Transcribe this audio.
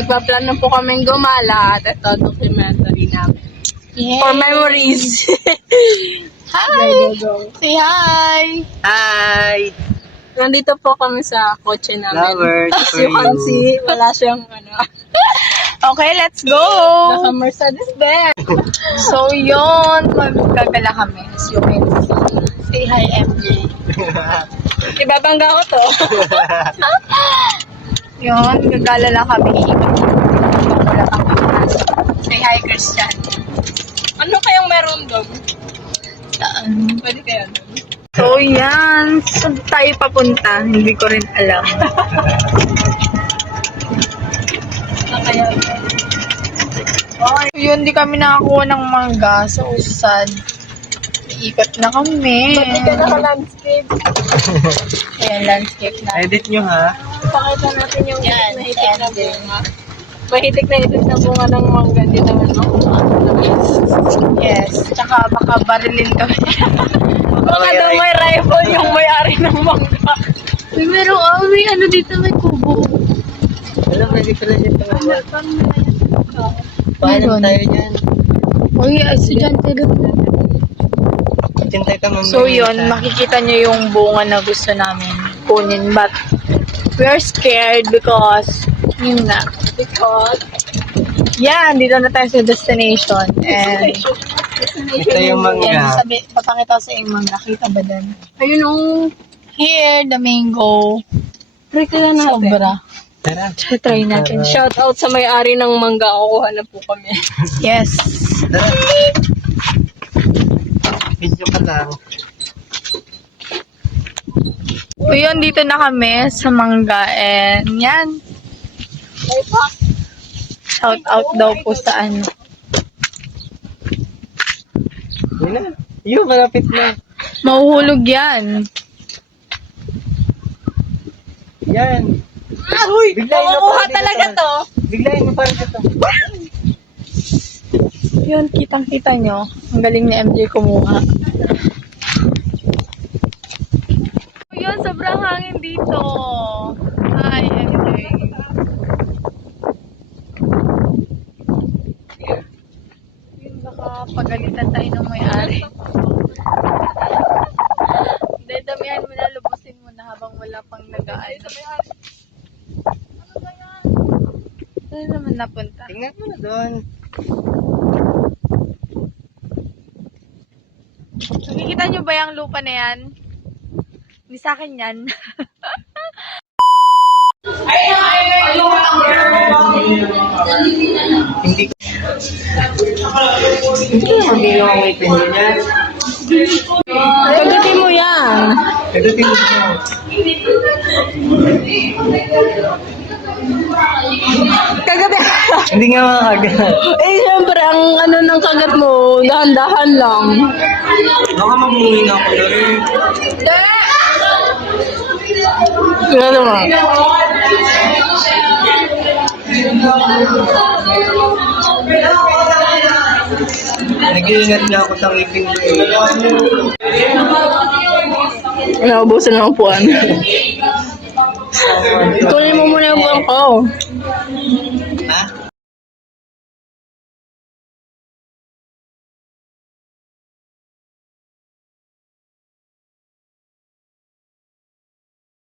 Nagpa-plano po kaming gumala at ito, documentary namin. Yay! For memories. Hi! Go. Say hi! Hi! Nandito po kami sa kotse namin. Flowers As for you can you. see, wala siyang Okay, let's go! naka-Mercedes Benz. So, yun. Magkagala kami. As you can see. Say hi, MJ. Ibabangga ko to. Yun, gagala lang kami. Wala pang kakas. Say hi, Christian. Ano kayang meron doon? Saan? Pwede kaya doon? So, yan. Saan tayo papunta? Hindi ko rin alam. Kaya Yun, di kami nakakuha ng mangga. So, sad. Iikot na kami. Pati ka naka-landscape. Ayan, landscape na. Edit nyo ha. Pakita natin yung Yan, mahitik na MJ. bunga. Mahitik na bunga ng mangga. Hindi naman Yes. Tsaka baka barilin kami. Baka daw may rifle yung may-ari ng mangga. Uy, meron may ano dito, may kubo. Alam, pwede ko lang ito. Meron. Paano tayo dyan? Uy, estudyante doon. Hintay ka mamaya. So yun, makikita nyo yung bunga na gusto namin kunin. But, we are scared because, yun na. Because Yan, dito na tayo sa destination. And, Ito yung yan, mangga. papakita ko sa yung mga nakita ba doon? ayun o. Here, the mango. Try kaya natin. Sobra. Tara. Try natin. Shout out sa may-ari ng mangga. Kukuha na po kami. Yes. Tara. Video ka lang. So yun, dito na kami sa mangga. And yan, Ay pa. shout out daw po sa ano. Yun na. Yun, malapit na. Mahuhulog yan. Yan. Uy! Biglayin mo Makukuha pa, talaga dito. to. Biglayin mo parang ito. Yun, kitang-kita nyo. Ang galing ni MJ kumuha. Yun, sobrang hangin dito. Hi, MJ. Yun, baka pagalitan tayo ng may-ari. Hindi, damihan mo na, lubusin mo na habang wala pang nag-aay. Saan naman napunta? Tingnan mo na doon. Nakikita nyo ba yung lupa na yan? Hindi sa akin yan. Hindi ko. Hindi mo magiging ang waitin niya. Pagdating mo yan. Pagdating mo siya. Kagabi. Hindi nga makakagat. Eh, syempre, ang ano ng kagat mo, dahan-dahan lang. Baka mag-uwi na ako na rin. Ano naman? Nag-iingat na ako sa ngipin ko eh. Naubusan ng upuan. Kunin mo muna yung upuan ko. Ha?